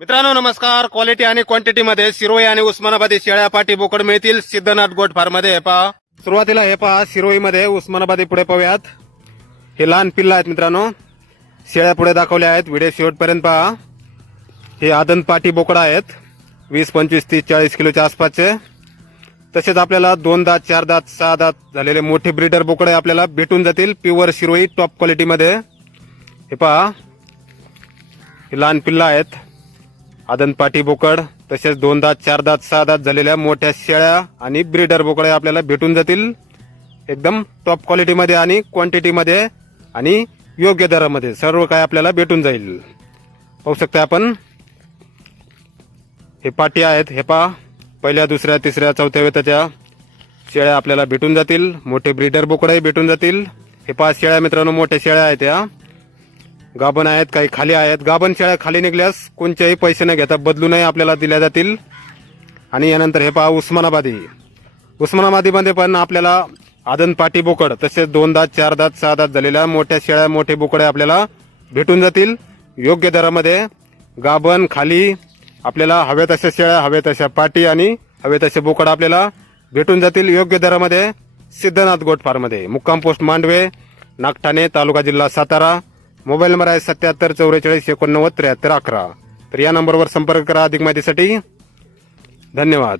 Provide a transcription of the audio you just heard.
मित्रांनो नमस्कार. क्वालिटी आणि क्वांटिटी मध्ये सिरोई आणि उस्मानाबादी शेळ्या पाटी बोकड मिळतील. सिद्धनाथ गोट फार्ममध्ये हे पहा. सुरुवातीला हे पहा शिरोईमध्ये उस्मानाबादी पुढे पाहूयात. हे लहान पिल्ला आहेत मित्रांनो. शेळ्या पुढे दाखवल्या आहेत. व्हिडिओ शेवटपर्यंत पहा. हे आदन पाटी बोकड आहेत. वीस पंचवीस तीस चाळीस किलोच्या आसपासचे. तसेच आपल्याला दोन दात चार दात सहा दात झालेले मोठे ब्रीडर बोकडे आपल्याला भेटून जातील. प्युअर शिरोई टॉप क्वालिटीमध्ये हे पहा. हे लहान पिल्ला आहेत. आदन पाटी बोकड तसेच दोन दात चार दात सहा दात झालेल्या मोठ्या शेळ्या आणि ब्रीडर बोकड्या आपल्याला भेटून जातील. एकदम टॉप क्वालिटीमध्ये आणि क्वांटिटीमध्ये आणि योग्य दरामध्ये सर्व काय आपल्याला भेटून जाईल. पाहू शकता आपण. हे पाटी आहेत. हे पहा. पहिल्या दुसऱ्या तिसऱ्या चौथ्या वेताच्या शेळ्या आपल्याला भेटून जातील. मोठे ब्रीडर बोकडाही भेटून जातील. हे पाच शेळ्या मित्रांनो मोठ्या शेळ्या आहेत या. गाभण आहेत काही खाली आहेत. गाभण शेळ्या खाली निघल्यास कोणत्याही पैसे न घेता बदलूनही आपल्याला दिल्या जातील. आणि यानंतर हे पहा उस्मानाबादी. उस्मानाबादीमध्ये पण आपल्याला आदन पाटी बोकड तसेच दोन दात चार दात सहा दात झालेल्या मोठ्या शेळ्या मोठे बोकडे आपल्याला भेटून जातील. योग्य दरामध्ये गाभण खाली आपल्याला हव्या तशा शेळ्या हव्या तशा पाटी आणि हवे तसे बोकड आपल्याला भेटून जातील. योग्य दरामध्ये सिद्धनाथ गोट फार्ममध्ये मुक्काम पोस्ट मांडवे नागठाणे तालुका जिल्हा सातारा. मोबाईल नंबर आहे सत्याहत्तर चौवेचाळीस एकोणनव्वद त्र्याहत्तर अकरा. तर या नंबरवर संपर्क करा अधिक माहितीसाठी. धन्यवाद.